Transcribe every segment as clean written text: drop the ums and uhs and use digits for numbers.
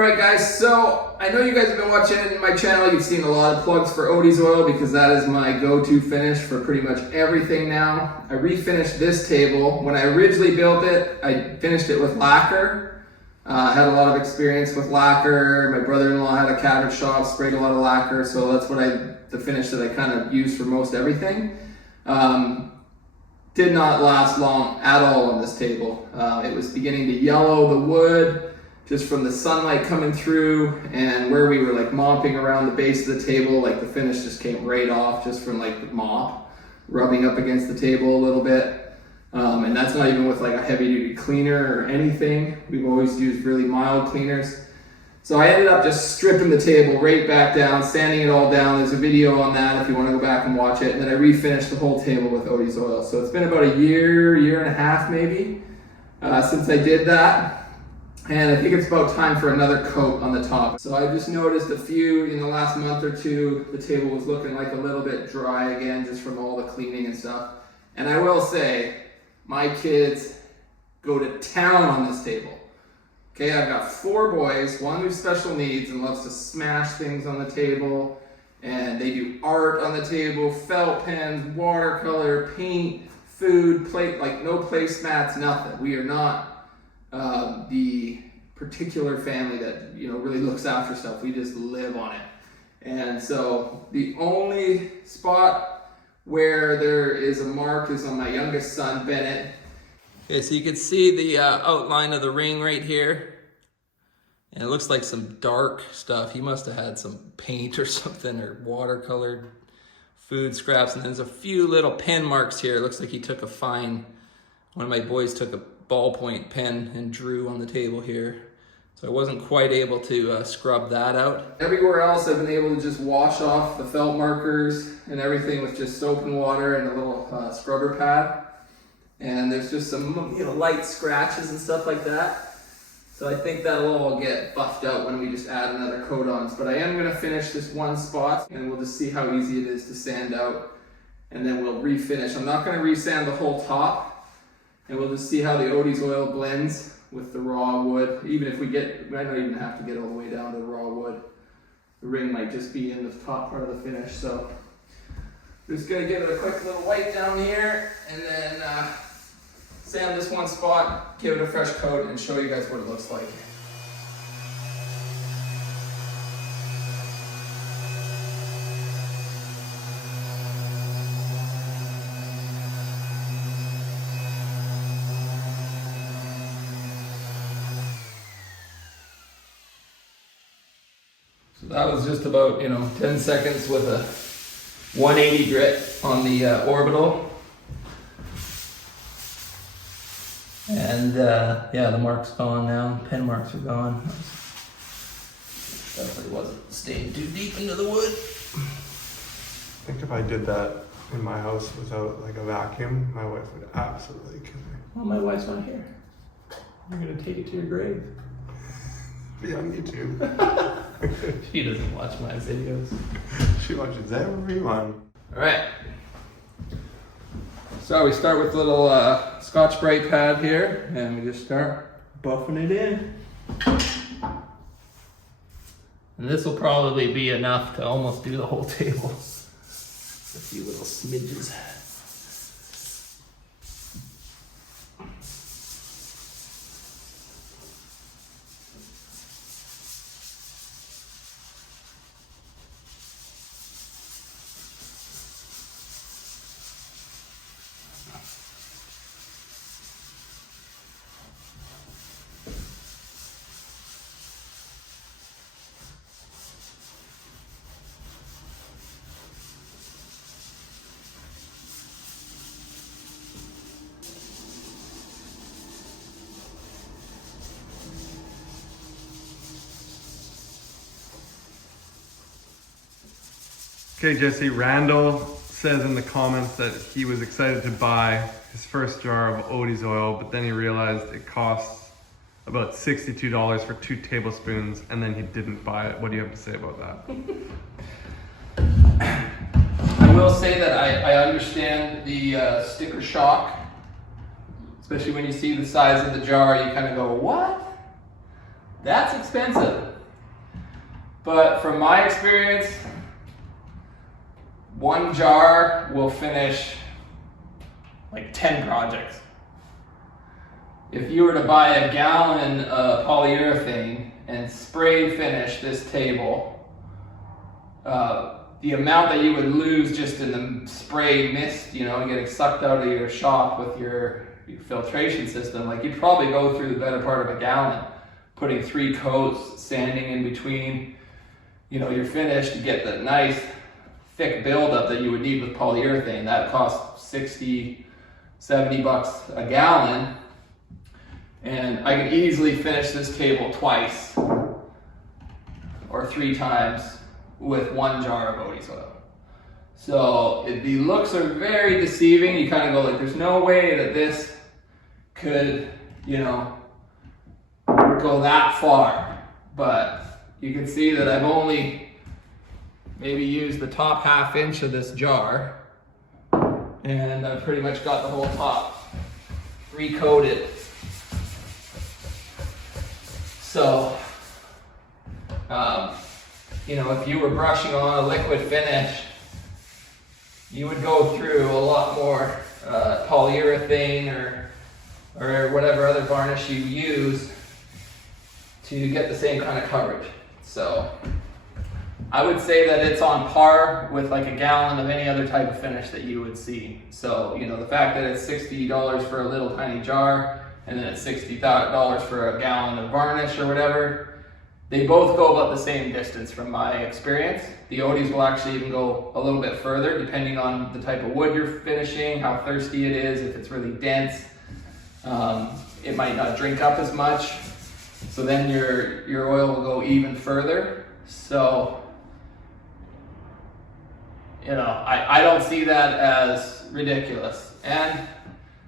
Alright guys, so I know you guys have been watching my channel. You've seen a lot of plugs for Odie's oil because that is my go-to finish for pretty much everything now. I refinished this table. When I originally built it, I finished it with lacquer. I had a lot of experience with lacquer. My brother-in-law had a cabinet shop, sprayed a lot of lacquer, so that's the finish that I kind of used for most everything. Did not last long at all on this table. It was beginning to yellow, the wood, just from the sunlight coming through, and where we were like mopping around the base of the table, like the finish just came right off just from like the mop rubbing up against the table a little bit. And that's not even with like a heavy duty cleaner or anything. We've always used really mild cleaners. So I ended up just stripping the table right back down, sanding it all down. There's a video on that if you want to go back and watch it. And then I refinished the whole table with Odie's oil. So it's been about a year and a half maybe since I did that. And I think it's about time for another coat on the top. So I just noticed a few in the last month or two, the table was looking like a little bit dry again, just from all the cleaning and stuff. And I will say, my kids go to town on this table. Okay, I've got 4 boys, one who's special needs and loves to smash things on the table. And they do art on the table, felt pens, watercolor, paint, food, plate, like no placemats, nothing. We are not the particular family that really looks after stuff. We just live on it. And so the only spot where there is a mark is on my youngest son, Bennett. Okay, so you can see the outline of the ring right here. And it looks like some dark stuff. He must have had some paint or something, or watercolored food scraps. And there's a few little pen marks here. It looks like he took one of my boys took a ballpoint pen and drew on the table here. So I wasn't quite able to scrub that out. Everywhere else I've been able to just wash off the felt markers and everything with just soap and water and a little scrubber pad. And there's just some light scratches and stuff like that. So I think that'll all get buffed out when we just add another coat on. But I am gonna finish this one spot and we'll just see how easy it is to sand out. And then we'll refinish. I'm not gonna resand the whole top. And we'll just see how the Odie's oil blends with the raw wood. Even if we might not even have to get all the way down to the raw wood. The ring might just be in the top part of the finish. So just gonna give it a quick little wipe down here and then sand this one spot, give it a fresh coat and show you guys what it looks like. So that was just about 10 seconds with a 180 grit on the orbital. And yeah, the mark's gone now. Pen marks are gone. Definitely wasn't staying too deep into the wood. I think if I did that in my house without like a vacuum, my wife would absolutely kill me. Well, my wife's not here. You're gonna take it to your grave. Be on YouTube. She doesn't watch my videos. She watches every one. All right. So we start with a little Scotch Brite pad here, and we just start buffing it in. And this will probably be enough to almost do the whole table. A few little smidges. Okay, Jesse, Randall says in the comments that he was excited to buy his first jar of Odie's oil, but then he realized it costs about $62 for 2 tablespoons, and then he didn't buy it. What do you have to say about that? I will say that I understand the sticker shock, especially when you see the size of the jar. You kind of go, what? That's expensive. But from my experience, one jar will finish like 10 projects. If you were to buy a gallon of polyurethane and spray finish this table, the amount that you would lose just in the spray mist, you know, getting sucked out of your shop with your filtration system, like you'd probably go through the better part of a gallon, putting 3 coats, sanding in between, you know, your finish to get the nice thick buildup that you would need with polyurethane. That costs 60, 70 bucks a gallon. And I could easily finish this table twice or 3 times with 1 jar of Odie soil. So the looks are very deceiving. You kind of go like, there's no way that this could, you know, go that far. But you can see that I've only maybe used the top ½ inch of this jar, and I've pretty much got the whole top recoated. So, you know, if you were brushing on a liquid finish, you would go through a lot more polyurethane or whatever other varnish you use to get the same kind of coverage. So I would say that it's on par with like a gallon of any other type of finish that you would see. So, you know, the fact that it's $60 for a little tiny jar, and then it's $60 for a gallon of varnish or whatever, they both go about the same distance from my experience. The Odies will actually even go a little bit further depending on the type of wood you're finishing, how thirsty it is. If it's really dense, it might not drink up as much. So then your oil will go even further. So, you know, I don't see that as ridiculous. And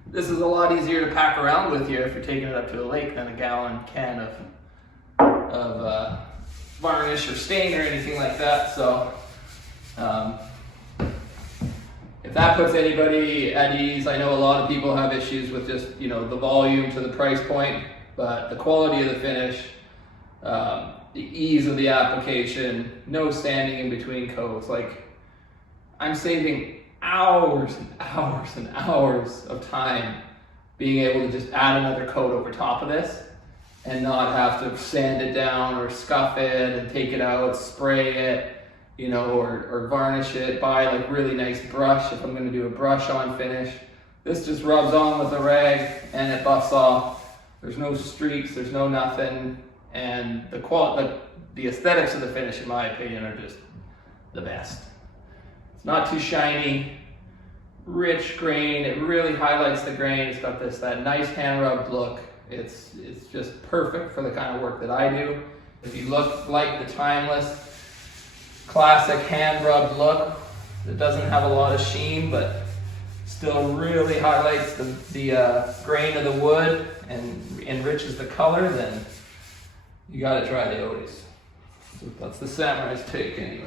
this is a lot easier to pack around with you if you're taking it up to a lake than a gallon can of varnish or stain or anything like that. So if that puts anybody at ease, I know a lot of people have issues with just, you know, the volume to the price point, but the quality of the finish, the ease of the application, no standing in between coats. Like, I'm saving hours and hours and hours of time being able to just add another coat over top of this and not have to sand it down or scuff it and take it out, spray it, you know, or varnish it, buy like really nice brush if I'm going to do a brush on finish. This just rubs on with the rag and it buffs off. There's no streaks, there's no nothing, and the aesthetics of the finish, in my opinion, are just the best. It's not too shiny, rich grain. It really highlights the grain. It's got that nice hand rubbed look. It's just perfect for the kind of work that I do. If you look like the timeless, classic hand rubbed look, it doesn't have a lot of sheen, but still really highlights the grain of the wood and enriches the color, then you gotta try the Odies. So that's the Samurai's take anyways.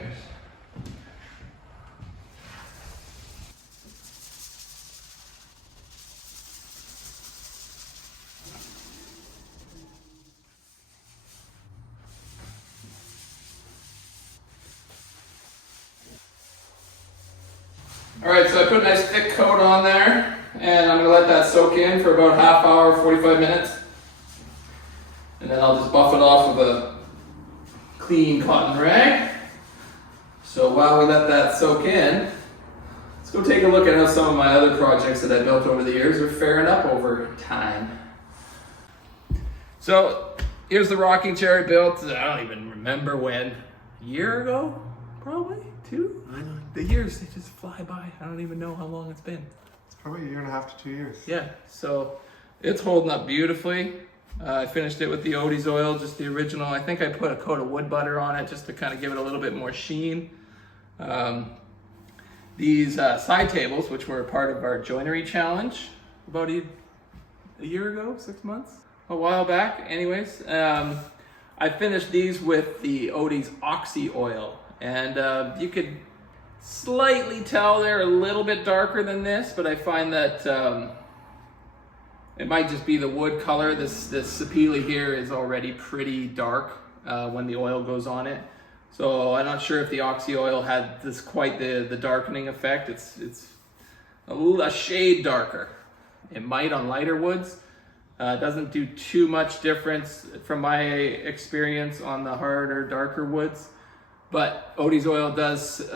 All right, so I put a nice thick coat on there, and I'm gonna let that soak in for about a half hour, 45 minutes. And then I'll just buff it off with a clean cotton rag. So while we let that soak in, let's go take a look at how some of my other projects that I built over the years are faring up over time. So here's the rocking chair I built, I don't even remember when, a year ago, probably, 2? The years, they just fly by. I don't even know how long it's been. It's probably 1.5 to 2 years. Yeah, so it's holding up beautifully. I finished it with the Odie's oil, just the original. I think I put a coat of wood butter on it just to kind of give it a little bit more sheen. These side tables, which were a part of our joinery challenge about a year ago, 6 months, a while back. Anyways, I finished these with the Odie's Oxy oil, and you could slightly tell they're a little bit darker than this, but I find that it might just be the wood color. This sapele here is already pretty dark when the oil goes on it. So I'm not sure if the oxy oil had this quite the darkening effect. It's a shade darker. It might on lighter woods. It doesn't do too much difference from my experience on the harder, darker woods. But Odie's oil does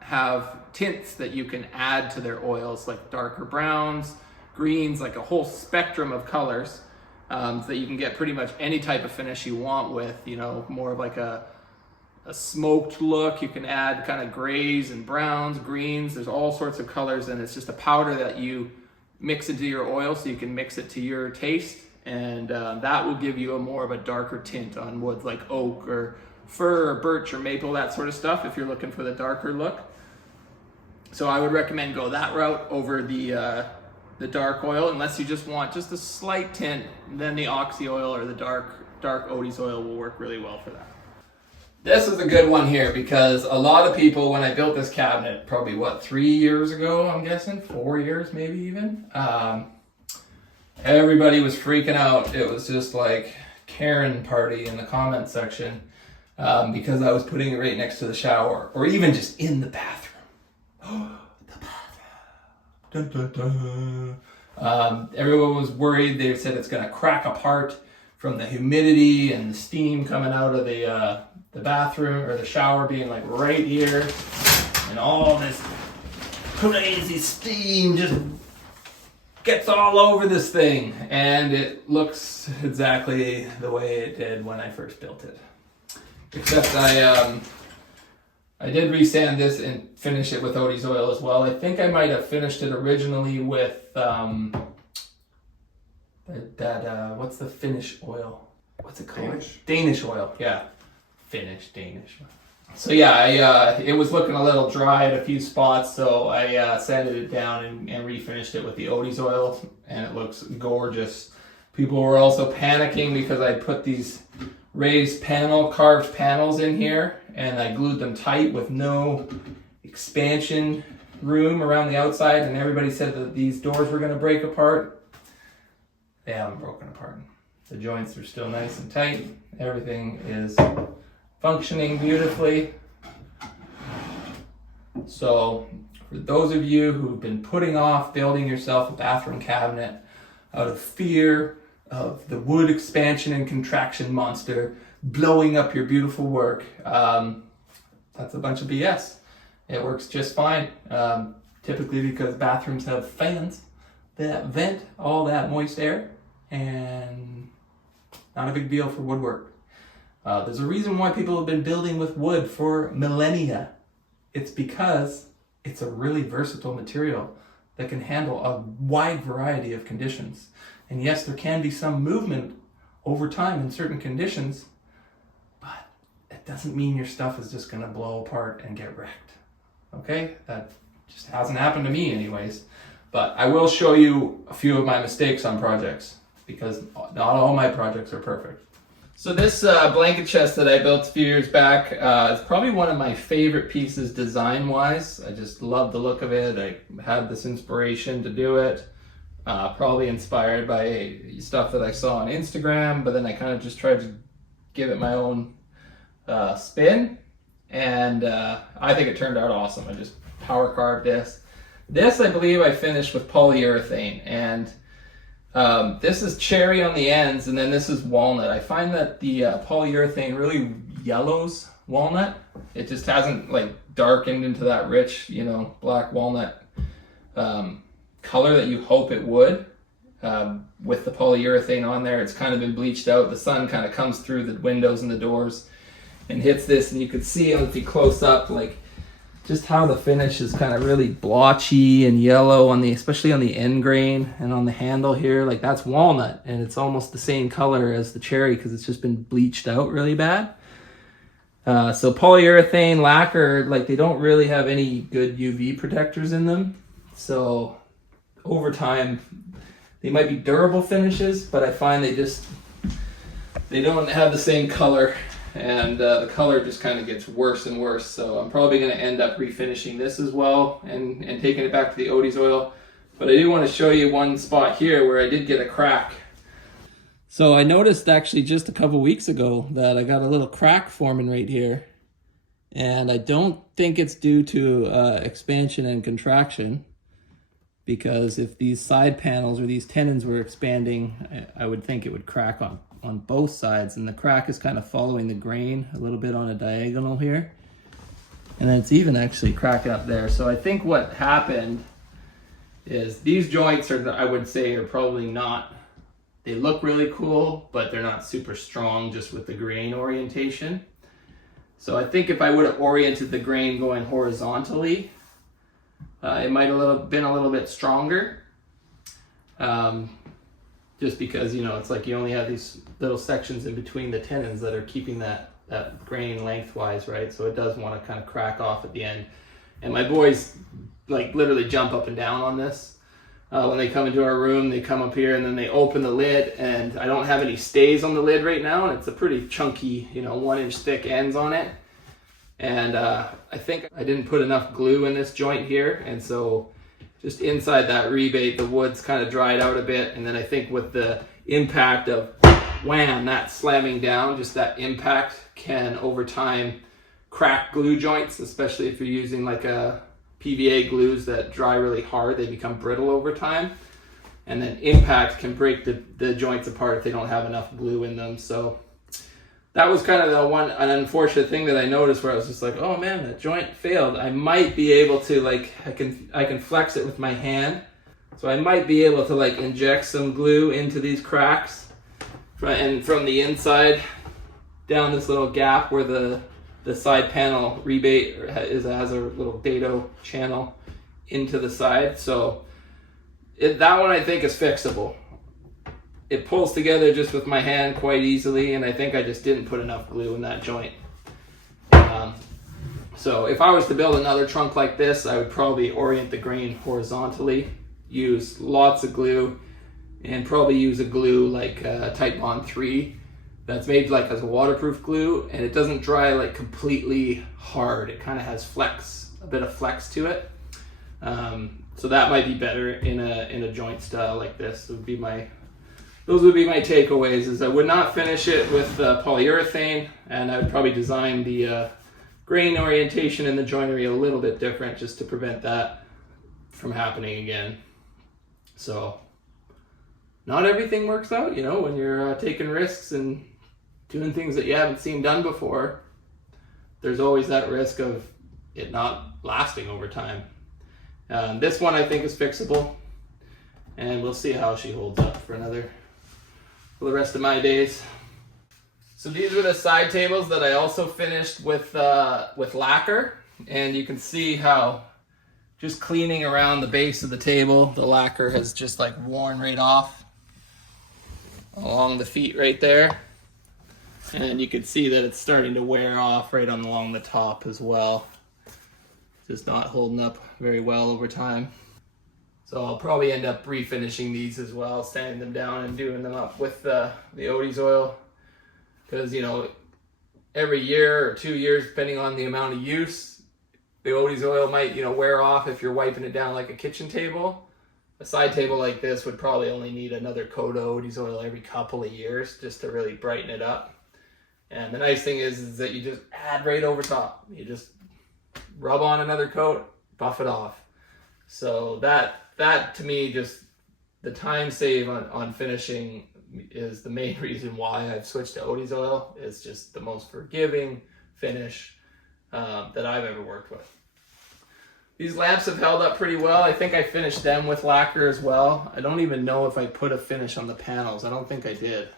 have tints that you can add to their oils, like darker browns, greens, like a whole spectrum of colors so that you can get pretty much any type of finish you want with, you know, more of like a smoked look. You can add kind of grays and browns, greens. There's all sorts of colors, and it's just a powder that you mix into your oil so you can mix it to your taste, and that will give you a more of a darker tint on woods like oak or fir or birch or maple, that sort of stuff, if you're looking for the darker look. So I would recommend go that route over the dark oil, unless you just want just a slight tint. Then the oxy oil or the dark Odie's oil will work really well for that. This is a good one here because a lot of people, when I built this cabinet, probably 3 years ago, I'm guessing, 4 years maybe even, everybody was freaking out. It was just like Karen party in the comment section because I was putting it right next to the shower, or even just in the bathroom. The bathroom. Dun, dun, dun. Everyone was worried. They said it's going to crack apart from the humidity and the steam coming out of the bathroom or the shower being like right here, and all this crazy steam just gets all over this thing, and it looks exactly the way it did when I first built it, except I did resand this and finish it with Odie's oil as well. I think I might have finished it originally with what's the Finnish oil, what's it called? Danish oil, yeah. Danish. So yeah, it was looking a little dry at a few spots, so I sanded it down and refinished it with the Odie's oil, and it looks gorgeous. People were also panicking because I put these raised carved panels in here, and I glued them tight with no expansion room around the outside, and everybody said that these doors were going to break apart. They haven't broken apart. The joints are still nice and tight. Everything is functioning beautifully. So for those of you who've been putting off building yourself a bathroom cabinet out of fear of the wood expansion and contraction monster blowing up your beautiful work, that's a bunch of BS. It works just fine, typically because bathrooms have fans that vent all that moist air, and not a big deal for woodwork. There's a reason why people have been building with wood for millennia. It's because it's a really versatile material that can handle a wide variety of conditions. And yes, there can be some movement over time in certain conditions, but it doesn't mean your stuff is just going to blow apart and get wrecked. Okay? That just hasn't happened to me anyways. But I will show you a few of my mistakes on projects, because not all my projects are perfect. So this blanket chest that I built a few years back is probably one of my favorite pieces design-wise. I just love the look of it. I had this inspiration to do it, probably inspired by stuff that I saw on Instagram, but then I kind of just tried to give it my own spin, and I think it turned out awesome. I just power carved this. This, I believe, I finished with polyurethane, and this is cherry on the ends, and then this is walnut. I find that the polyurethane really yellows walnut. It just hasn't like darkened into that rich, black walnut color that you hope it would. With the polyurethane on there, it's kind of been bleached out. The sun kind of comes through the windows and the doors and hits this, and you could see if you close up, like, just how the finish is kind of really blotchy and yellow especially on the end grain and on the handle here. Like, that's walnut, and it's almost the same color as the cherry because it's just been bleached out really bad. So polyurethane lacquer, like, they don't really have any good UV protectors in them. So over time, they might be durable finishes, but I find they don't have the same color. And the color just kind of gets worse and worse. So I'm probably going to end up refinishing this as well and taking it back to the Odie's oil. But I do want to show you one spot here where I did get a crack. So I noticed actually just a couple weeks ago that I got a little crack forming right here. And I don't think it's due to expansion and contraction, because if these side panels or these tenons were expanding, I would think it would crack on both sides. And the crack is kind of following the grain a little bit on a diagonal here. And then it's even actually cracking up there. So I think what happened is these joints are, I would say, are probably not, they look really cool, but they're not super strong just with the grain orientation. So I think if I would have oriented the grain going horizontally, it might have been a little bit stronger. Just because, you know, it's like you only have these little sections in between the tenons that are keeping that grain lengthwise, right? So it does want to kind of crack off at the end. And my boys like literally jump up and down on this. When they come into our room, they come up here and then they open the lid, and I don't have any stays on the lid right now, and it's a pretty chunky, you know, 1-inch thick ends on it. And I think I didn't put enough glue in this joint here, and so just inside that rebate, the wood's kind of dried out a bit. And then I think with the impact of wham, that slamming down, just that impact can over time crack glue joints, especially if you're using like a PVA glues that dry really hard. They become brittle over time, and then impact can break the joints apart if they don't have enough glue in them. So that was kind of an unfortunate thing that I noticed, where I was just like, oh man, that joint failed. I might be able to, like, I can flex it with my hand, so I might be able to like inject some glue into these cracks, and from the inside down this little gap where the side panel rebate has a little dado channel into the side. So that one I think is fixable. It pulls together just with my hand quite easily, and I think I just didn't put enough glue in that joint. So if I was to build another trunk like this, I would probably orient the grain horizontally, use lots of glue, and probably use a glue like Type Bond 3 that's made like as a waterproof glue, and it doesn't dry like completely hard. It kind of has a bit of flex to it. So that might be better in a joint style like this. Those would be my takeaways. Is I would not finish it with polyurethane, and I would probably design the grain orientation and the joinery a little bit different, just to prevent that from happening again. So not everything works out, you know, when you're taking risks and doing things that you haven't seen done before. There's always that risk of it not lasting over time. This one I think is fixable, and we'll see how she holds up for the rest of my days. So these were the side tables that I also finished with lacquer, and you can see how just cleaning around the base of the table, the lacquer has just like worn right off along the feet right there. And you can see that it's starting to wear off right along the top as well. Just not holding up very well over time. So I'll probably end up refinishing these as well, sanding them down and doing them up with the Odie's oil. Because, you know, every year or 2 years, depending on the amount of use, the Odie's oil might, you know, wear off if you're wiping it down like a kitchen table. A side table like this would probably only need another coat of Odie's oil every couple of years just to really brighten it up. And the nice thing is that you just add right over top. You just rub on another coat, buff it off. So that to me, just the time save on finishing is the main reason why I've switched to Odie's oil. It's just the most forgiving finish that I've ever worked with. These lamps have held up pretty well. I think I finished them with lacquer as well. I don't even know if I put a finish on the panels. I don't think I did.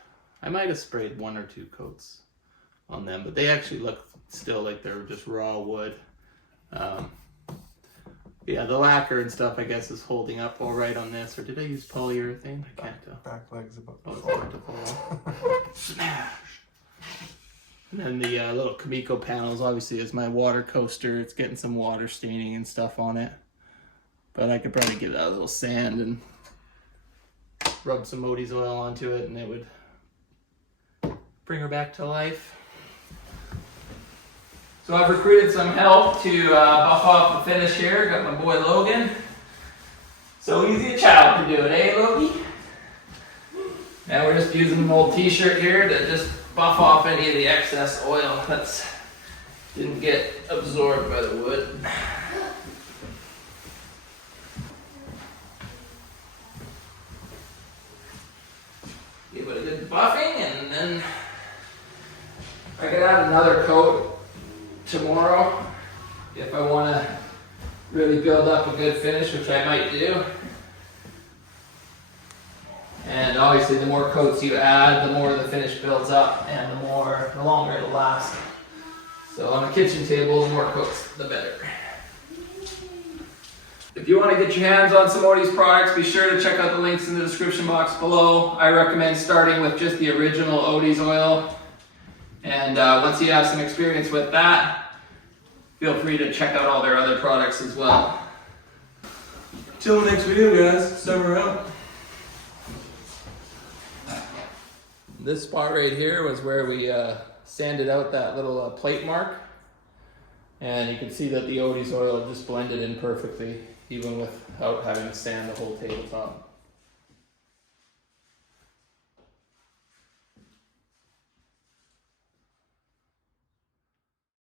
I might have sprayed 1 or 2 coats on them, but they actually look still like they're just raw wood. Yeah, the lacquer and stuff, I guess, is holding up all right on this. Or did I use polyurethane? I can't tell. Back legs about Oh, it's about to fall off. Smash! And then the little Kamiko panels, obviously, is my water coaster. It's getting some water staining and stuff on it. But I could probably give that a little sand and rub some Odie's oil onto it, and it would bring her back to life. So I've recruited some help to buff off the finish here. Got my boy Logan. So easy a child can do it, eh, Logie? And we're just using an old t-shirt here to just buff off any of the excess oil that's didn't get absorbed by the wood. Give it a good buffing, and then I could add another coat tomorrow if I want to really build up a good finish, which I might do. And obviously the more coats you add, the more the finish builds up and the longer it'll last. So on a kitchen table, the more coats, the better. If you want to get your hands on some Odie's products, be sure to check out the links in the description box below. I recommend starting with just the original Odie's oil. And once you have some experience with that, feel free to check out all their other products as well. Till the next video, guys. Summer out. This spot right here was where we sanded out that little plate mark. And you can see that the Odie's oil just blended in perfectly, even without having to sand the whole tabletop.